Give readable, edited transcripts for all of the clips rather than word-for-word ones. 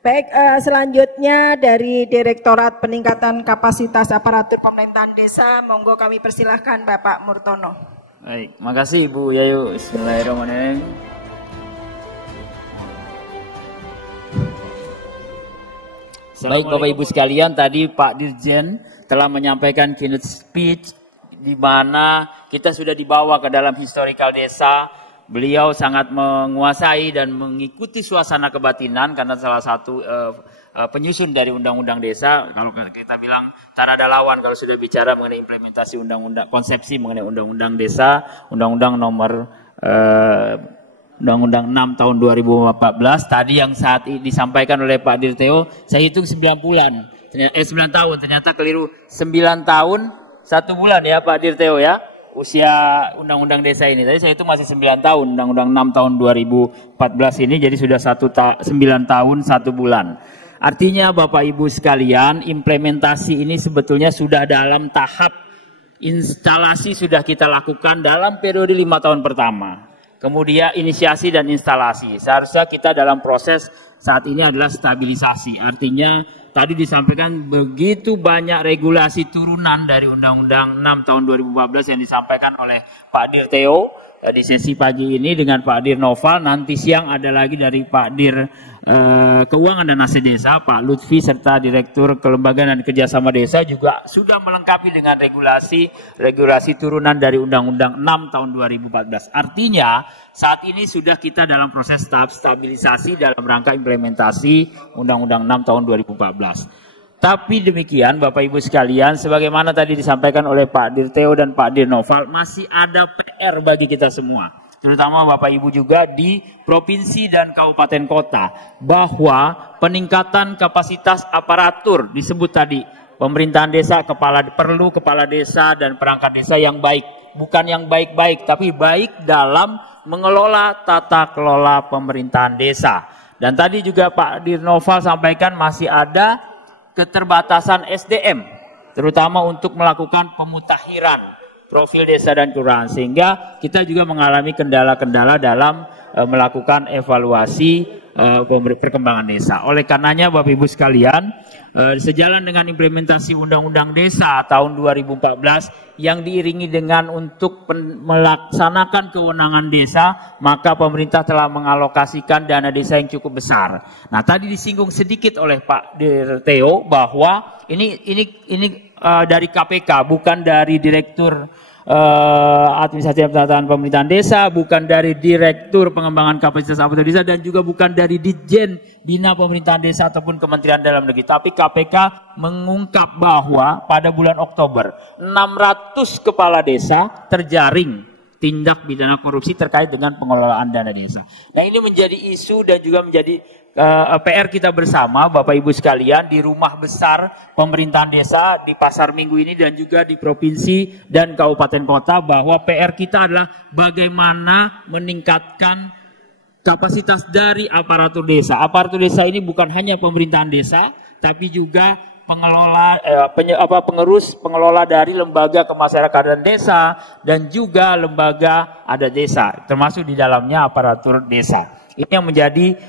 Baik, selanjutnya dari Direktorat Peningkatan Kapasitas Aparatur Pemerintahan Desa, monggo kami persilahkan Bapak Murtono. Baik, makasih Ibu Yayu. Bismillahirrahmanirrahim. Baik Bapak Ibu sekalian, tadi Pak Dirjen telah menyampaikan keynote speech di mana kita sudah dibawa ke dalam historical desa. Beliau sangat menguasai dan mengikuti suasana kebatinan karena salah satu penyusun dari undang-undang desa. Kalau kita bilang tak ada lawan kalau sudah bicara mengenai implementasi undang-undang, konsepsi mengenai undang-undang desa, undang-undang nomor Undang-Undang 6 tahun 2014 tadi yang saat ini disampaikan oleh Pak Dirteo, saya hitung 9 bulan, 9 tahun, ternyata keliru. 9 tahun 1 bulan ya Pak Dirteo ya, usia undang-undang desa ini. Tadi saya itu masih 9 tahun, undang-undang 6 tahun 2014 ini, jadi sudah 9 tahun 1 bulan. Artinya Bapak Ibu sekalian, implementasi ini sebetulnya sudah dalam tahap instalasi sudah kita lakukan dalam periode 5 tahun pertama. Kemudian inisiasi dan instalasi. Seharusnya kita dalam proses saat ini adalah stabilisasi. Artinya tadi disampaikan begitu banyak regulasi turunan dari Undang-Undang 6 tahun 2014 yang disampaikan oleh Pak Dirteo di sesi pagi ini dengan Pak Dir Noval. Nanti siang ada lagi dari Pak Dir Keuangan dan Aset Desa, Pak Lutfi, serta Direktur Kelembagaan dan Kerjasama Desa juga sudah melengkapi dengan regulasi turunan dari Undang-Undang 6 tahun 2014. Artinya saat ini sudah kita dalam proses tahap stabilisasi dalam rangka implementasi Undang-Undang 6 tahun 2014. Tapi demikian Bapak Ibu sekalian, sebagaimana tadi disampaikan oleh Pak Dirteo dan Pak Dir Noval, masih ada PR bagi kita semua, terutama Bapak Ibu juga di provinsi dan kabupaten kota, bahwa peningkatan kapasitas aparatur disebut tadi pemerintahan desa, perlu kepala desa dan perangkat desa yang baik, bukan yang baik-baik, tapi baik dalam mengelola tata kelola pemerintahan desa. Dan tadi juga Pak Dir Noval sampaikan masih ada keterbatasan SDM, terutama untuk melakukan pemutakhiran profil desa dan kelurahan, sehingga kita juga mengalami kendala-kendala dalam melakukan evaluasi perkembangan desa. Oleh karenanya Bapak Ibu sekalian, sejalan dengan implementasi Undang-Undang Desa tahun 2014 yang diiringi dengan untuk melaksanakan kewenangan desa, maka pemerintah telah mengalokasikan dana desa yang cukup besar. Nah, tadi disinggung sedikit oleh Pak Dirteo bahwa ini dari KPK, bukan dari Direktur Administrasi dan Penataan Pemerintahan Desa, bukan dari Direktur Pengembangan Kapasitas Aparatur Desa, dan juga bukan dari Ditjen Bina Pemerintahan Desa ataupun Kementerian Dalam Negeri. Tapi KPK mengungkap bahwa pada bulan Oktober 600 kepala desa terjaring tindak pidana korupsi terkait dengan pengelolaan dana desa. Nah, ini menjadi isu dan juga menjadi PR kita bersama Bapak Ibu sekalian di rumah besar pemerintahan desa di Pasar Minggu ini dan juga di provinsi dan kabupaten kota, bahwa PR kita adalah bagaimana meningkatkan kapasitas dari aparatur desa. Aparatur desa ini bukan hanya pemerintahan desa, tapi juga pengelola dari lembaga kemasyarakatan desa dan juga lembaga adat desa, termasuk di dalamnya aparatur desa. Ini yang menjadi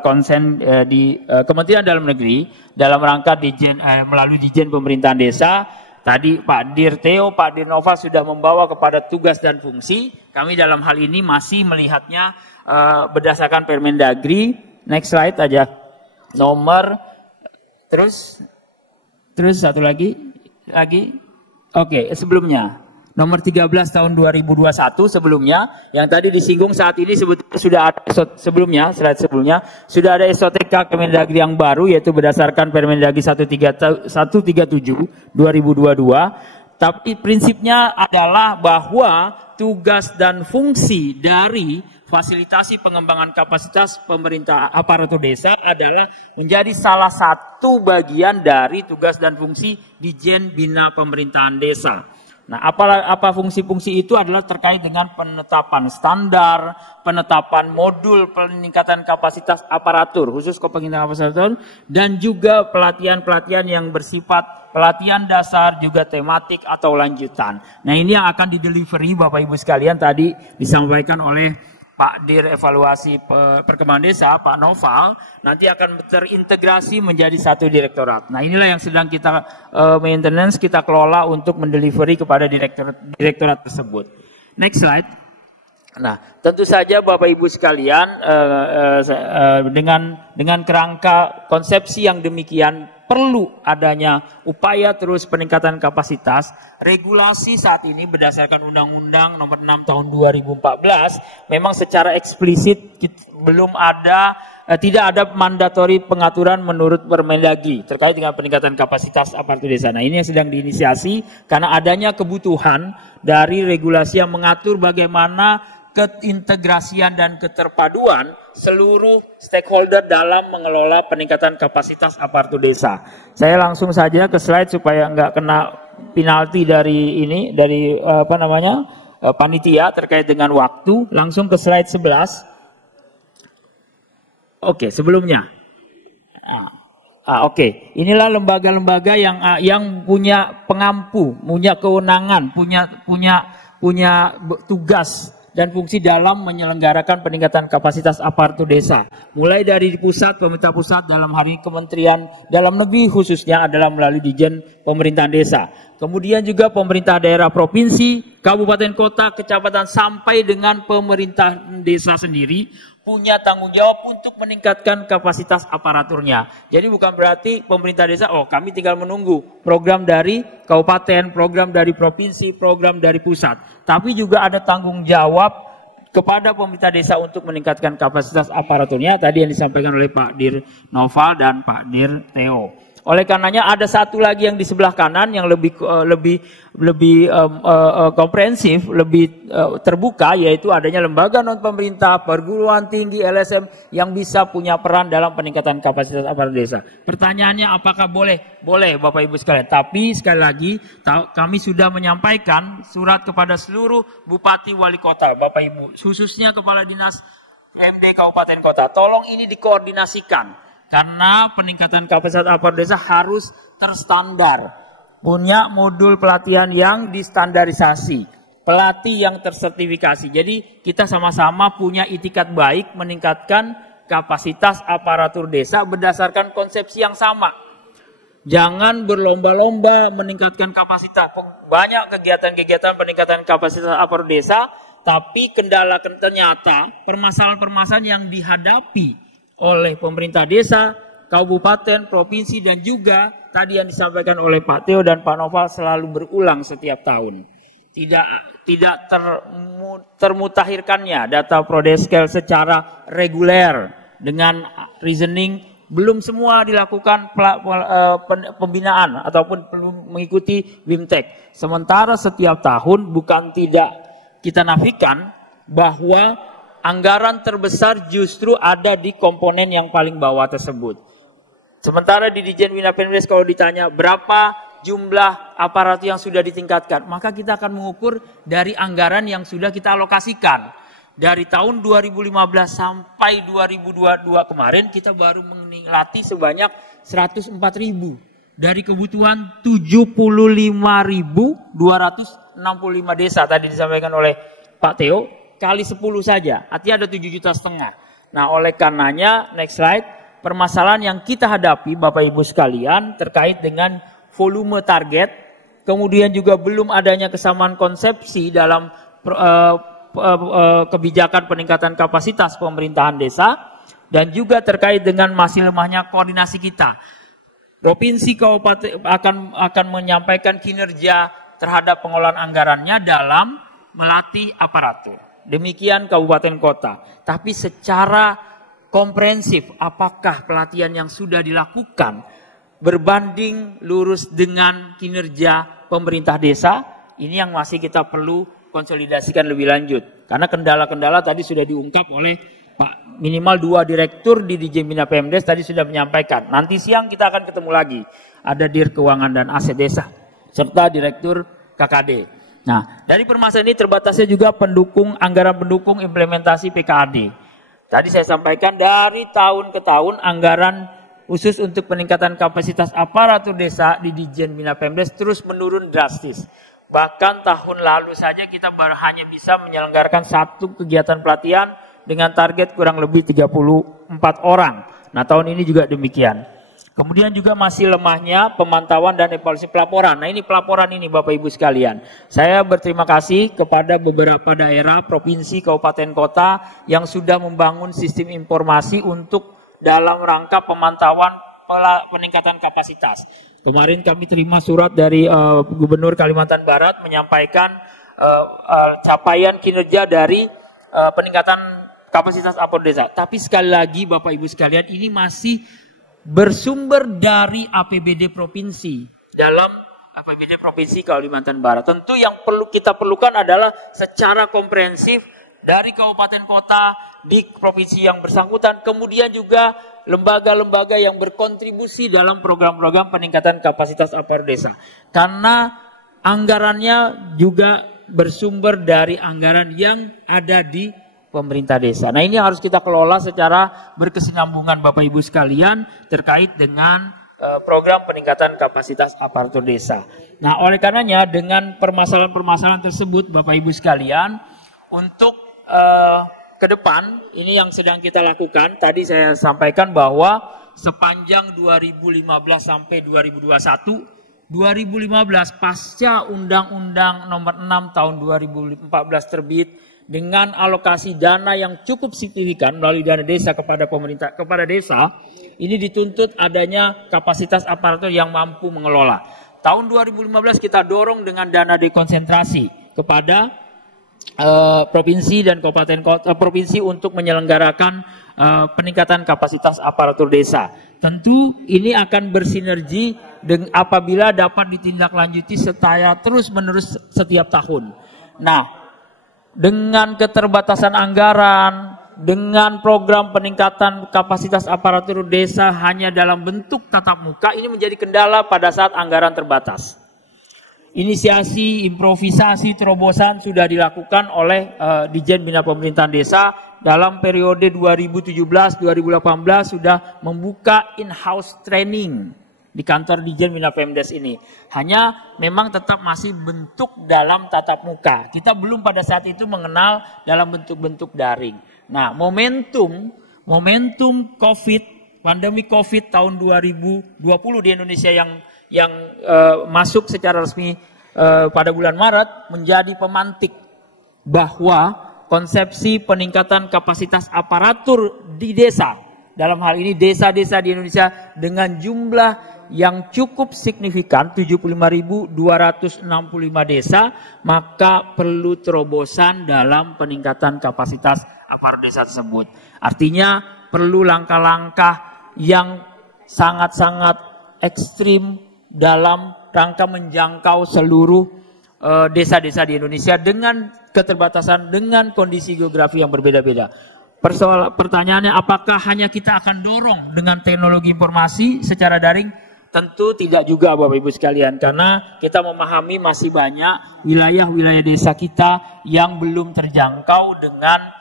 konsen di Kementerian Dalam Negeri dalam rangka melalui Ditjen Pemerintahan Desa. Tadi Pak Dirteo, Pak Dir Noval sudah membawa kepada tugas dan fungsi. Kami dalam hal ini masih melihatnya berdasarkan Permendagri. Next slide aja. Terus satu lagi. Oke, sebelumnya. Nomor 13 tahun 2021 sebelumnya, yang tadi disinggung saat ini sudah ada slide sebelumnya, sudah ada SOTK Kemendagri yang baru, yaitu berdasarkan Permendagri 137 2022. Tapi prinsipnya adalah bahwa tugas dan fungsi dari fasilitasi pengembangan kapasitas pemerintah aparatur desa adalah menjadi salah satu bagian dari tugas dan fungsi Ditjen Bina Pemerintahan Desa. Nah, apa fungsi-fungsi itu adalah terkait dengan penetapan standar, penetapan modul peningkatan kapasitas aparatur, khusus peningkatan kapasitas aparatur, dan juga pelatihan-pelatihan yang bersifat pelatihan dasar, juga tematik atau lanjutan. Nah, ini yang akan didelivery Bapak Ibu sekalian tadi disampaikan oleh Pak Dir Evaluasi Perkembangan Desa, Pak Noval, nanti akan terintegrasi menjadi satu direktorat. Nah, inilah yang sedang kita maintenance, kita kelola untuk mendelivery kepada direktorat tersebut. Next slide. Nah, tentu saja Bapak Ibu sekalian, dengan kerangka konsepsi yang demikian, perlu adanya upaya terus peningkatan kapasitas. Regulasi saat ini berdasarkan Undang-Undang Nomor 6 Tahun 2014 memang secara eksplisit belum ada, tidak ada mandatori pengaturan menurut Permendagri terkait dengan peningkatan kapasitas aparatur desa. Nah, ini yang sedang diinisiasi karena adanya kebutuhan dari regulasi yang mengatur bagaimana keintegrasian dan keterpaduan seluruh stakeholder dalam mengelola peningkatan kapasitas aparatur desa. Saya langsung saja ke slide supaya nggak kena penalti dari panitia terkait dengan waktu. Langsung ke slide 11. Oke, sebelumnya. Oke. Inilah lembaga-lembaga yang punya pengampu, punya kewenangan, punya tugas dan fungsi dalam menyelenggarakan peningkatan kapasitas aparatur desa. Mulai dari pusat, pemerintah pusat, dalam hari Kementerian Dalam Negeri khususnya adalah melalui Dijen Pemerintahan Desa. Kemudian juga pemerintah daerah provinsi, kabupaten kota, kecamatan, sampai dengan pemerintah desa sendiri punya tanggung jawab untuk meningkatkan kapasitas aparaturnya. Jadi bukan berarti pemerintah desa, kami tinggal menunggu program dari kabupaten, program dari provinsi, program dari pusat. Tapi juga ada tanggung jawab kepada pemerintah desa untuk meningkatkan kapasitas aparaturnya. Tadi yang disampaikan oleh Pak Dir Noval dan Pak Dir Theo. Oleh karenanya ada satu lagi yang di sebelah kanan yang lebih komprehensif, lebih terbuka, yaitu adanya lembaga non pemerintah, perguruan tinggi, LSM yang bisa punya peran dalam peningkatan kapasitas aparatur desa. Pertanyaannya apakah boleh? Boleh Bapak Ibu sekalian. Tapi sekali lagi kami sudah menyampaikan surat kepada seluruh bupati wali kota, Bapak Ibu, khususnya kepala dinas PMD kabupaten kota. Tolong ini dikoordinasikan. Karena peningkatan kapasitas aparatur desa harus terstandar. Punya modul pelatihan yang distandarisasi. Pelatih yang tersertifikasi. Jadi kita sama-sama punya itikat baik meningkatkan kapasitas aparatur desa berdasarkan konsepsi yang sama. Jangan berlomba-lomba meningkatkan kapasitas. Banyak kegiatan-kegiatan peningkatan kapasitas aparatur desa. Tapi ternyata permasalahan-permasalahan yang dihadapi oleh pemerintah desa, kabupaten, provinsi, dan juga tadi yang disampaikan oleh Pak Theo dan Pak Noval selalu berulang setiap tahun. Tidak termutakhirkannya data Prodeskel secara reguler dengan reasoning, belum semua dilakukan pembinaan ataupun mengikuti BIMTEK. Sementara setiap tahun bukan tidak kita nafikan bahwa anggaran terbesar justru ada di komponen yang paling bawah tersebut. Sementara di Dijen Bina Pemdes kalau ditanya berapa jumlah aparatur yang sudah ditingkatkan, maka kita akan mengukur dari anggaran yang sudah kita alokasikan. Dari tahun 2015 sampai 2022 kemarin kita baru melatih sebanyak 104.000 dari kebutuhan 75.265 desa tadi disampaikan oleh Pak Theo. Kali 10 saja, artinya ada 7,5 juta. Nah, oleh karenanya, next slide, permasalahan yang kita hadapi Bapak Ibu sekalian terkait dengan volume target, kemudian juga belum adanya kesamaan konsepsi dalam kebijakan peningkatan kapasitas pemerintahan desa, dan juga terkait dengan masih lemahnya koordinasi kita. Provinsi kabupaten akan menyampaikan kinerja terhadap pengelolaan anggarannya dalam melatih aparatur. Demikian kabupaten kota. Tapi secara komprehensif, apakah pelatihan yang sudah dilakukan berbanding lurus dengan kinerja pemerintah desa? Ini yang masih kita perlu konsolidasikan lebih lanjut. Karena kendala-kendala tadi sudah diungkap oleh Pak, minimal 2 direktur di Dijen Bina Pemdes tadi sudah menyampaikan. Nanti siang kita akan ketemu lagi. Ada Dir Keuangan dan Aset Desa serta Direktur KKD. Nah, dari permasalahan ini terbatasnya juga anggaran pendukung implementasi PKAD. Tadi saya sampaikan dari tahun ke tahun anggaran khusus untuk peningkatan kapasitas aparatur desa di Dijen Bina Pemdes terus menurun drastis. Bahkan tahun lalu saja kita baru hanya bisa menyelenggarakan 1 kegiatan pelatihan dengan target kurang lebih 34 orang. Nah, tahun ini juga demikian. Kemudian juga masih lemahnya pemantauan dan evaluasi pelaporan. Nah, ini pelaporan ini Bapak Ibu sekalian. Saya berterima kasih kepada beberapa daerah, provinsi, kabupaten, kota yang sudah membangun sistem informasi untuk dalam rangka pemantauan peningkatan kapasitas. Kemarin kami terima surat dari Gubernur Kalimantan Barat menyampaikan capaian kinerja dari peningkatan kapasitas aparatur desa. Tapi sekali lagi Bapak Ibu sekalian, ini masih bersumber dari APBD provinsi. Dalam APBD provinsi Kalimantan Barat. Tentu yang perlu kita perlukan adalah secara komprehensif dari kabupaten kota di provinsi yang bersangkutan, kemudian juga lembaga-lembaga yang berkontribusi dalam program-program peningkatan kapasitas aparatur desa. Karena anggarannya juga bersumber dari anggaran yang ada di pemerintah desa. Nah, ini harus kita kelola secara berkesinambungan Bapak Ibu sekalian terkait dengan program peningkatan kapasitas aparatur desa. Nah, oleh karenanya dengan permasalahan-permasalahan tersebut Bapak Ibu sekalian, untuk ke depan ini yang sedang kita lakukan, tadi saya sampaikan bahwa sepanjang 2015 sampai 2021, 2015 pasca Undang-Undang Nomor 6 Tahun 2014 terbit dengan alokasi dana yang cukup signifikan melalui dana desa kepada pemerintah, kepada desa, ini dituntut adanya kapasitas aparatur yang mampu mengelola. Tahun 2015 kita dorong dengan dana dekonsentrasi kepada provinsi dan kabupaten kota, provinsi untuk menyelenggarakan peningkatan kapasitas aparatur desa. Tentu ini akan bersinergi apabila dapat ditindaklanjuti secara terus-menerus setiap tahun. Nah, dengan keterbatasan anggaran, dengan program peningkatan kapasitas aparatur desa hanya dalam bentuk tatap muka, ini menjadi kendala pada saat anggaran terbatas. Inisiasi, improvisasi, terobosan sudah dilakukan oleh Dijen Bina Pemerintahan Desa dalam periode 2017-2018 sudah membuka in-house training di kantor Dijen Bina Pemdes ini. Hanya memang tetap masih bentuk dalam tatap muka. Kita belum pada saat itu mengenal dalam bentuk-bentuk daring. Nah, momentum COVID, pandemi COVID tahun 2020 di Indonesia yang masuk secara resmi pada bulan Maret menjadi pemantik bahwa konsepsi peningkatan kapasitas aparatur di desa, dalam hal ini desa-desa di Indonesia dengan jumlah yang cukup signifikan 75.265 desa, maka perlu terobosan dalam peningkatan kapasitas aparatur desa tersebut. Artinya perlu langkah-langkah yang sangat-sangat ekstrim dalam rangka menjangkau seluruh desa-desa di Indonesia dengan keterbatasan, dengan kondisi geografi yang berbeda-beda. Pertanyaannya, apakah hanya kita akan dorong dengan teknologi informasi secara daring? Tentu tidak juga Bapak Ibu sekalian, karena kita memahami masih banyak wilayah-wilayah desa kita yang belum terjangkau dengan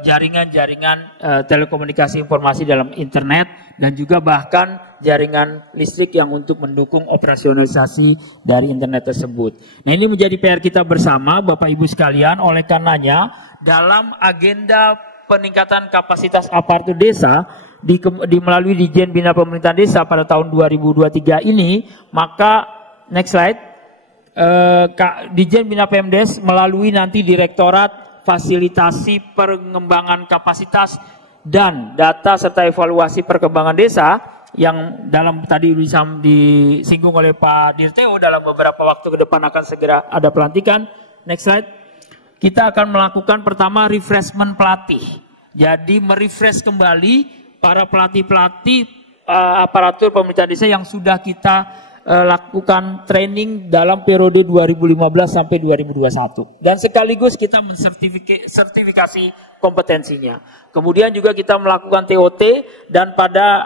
jaringan-jaringan telekomunikasi informasi dalam internet dan juga bahkan jaringan listrik yang untuk mendukung operasionalisasi dari internet tersebut. Nah, ini menjadi PR kita bersama Bapak Ibu sekalian. Oleh karenanya dalam agenda peningkatan kapasitas aparatur desa melalui Dijen Bina Pemerintahan Desa pada tahun 2023 ini, maka next slide, Dijen Bina Pemdes melalui nanti Direktorat Fasilitasi Pengembangan Kapasitas dan Data serta Evaluasi Perkembangan Desa yang dalam tadi disinggung oleh Pak Dirteo, dalam beberapa waktu ke depan akan segera ada pelantikan. Next slide. Kita akan melakukan pertama refreshment pelatih. Jadi merefresh kembali para pelatih-pelatih aparatur pemerintah desa yang sudah kita lakukan training dalam periode 2015 sampai 2021. Dan sekaligus kita mensertifikasi kompetensinya. Kemudian juga kita melakukan TOT dan pada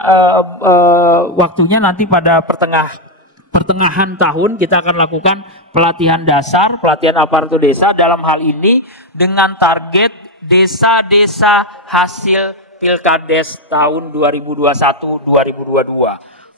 waktunya nanti pada pertengahan tahun kita akan lakukan pelatihan dasar, pelatihan aparatur desa dalam hal ini dengan target desa-desa hasil Pilkades tahun 2021-2022.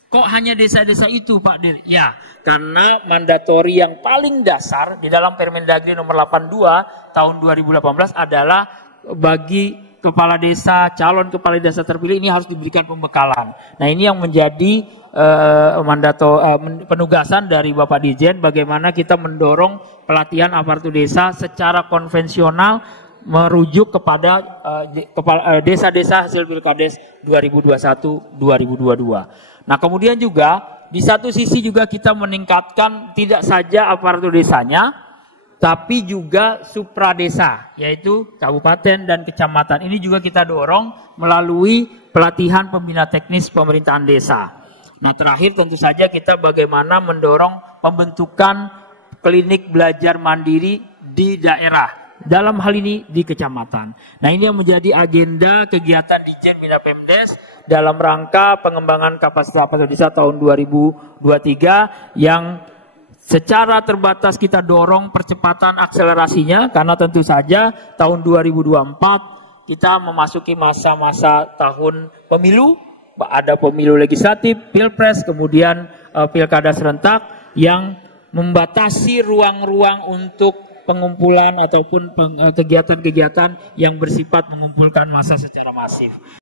Kok hanya desa-desa itu Pak Dir? Ya, karena mandatori yang paling dasar di dalam Permendagri nomor 82 tahun 2018 adalah bagi kepala desa, calon kepala desa terpilih ini harus diberikan pembekalan. Nah, ini yang menjadi penugasan dari Bapak Dirjen, bagaimana kita mendorong pelatihan aparatur desa secara konvensional merujuk kepada desa-desa hasil Pilkades 2021-2022. Nah, kemudian juga di satu sisi juga kita meningkatkan tidak saja aparatur desanya, tapi juga supradesa, yaitu kabupaten dan kecamatan. Ini juga kita dorong melalui pelatihan pembina teknis pemerintahan desa. Nah, terakhir tentu saja kita bagaimana mendorong pembentukan klinik belajar mandiri di daerah. Dalam hal ini di kecamatan. Nah, ini yang menjadi agenda kegiatan Ditjen Bina Pemdes dalam rangka pengembangan kapasitas aparatur desa tahun 2023 yang secara terbatas kita dorong percepatan akselerasinya karena tentu saja tahun 2024 kita memasuki masa-masa tahun pemilu, ada pemilu legislatif, pilpres, kemudian pilkada serentak yang membatasi ruang-ruang untuk pengumpulan ataupun kegiatan-kegiatan yang bersifat mengumpulkan massa secara masif.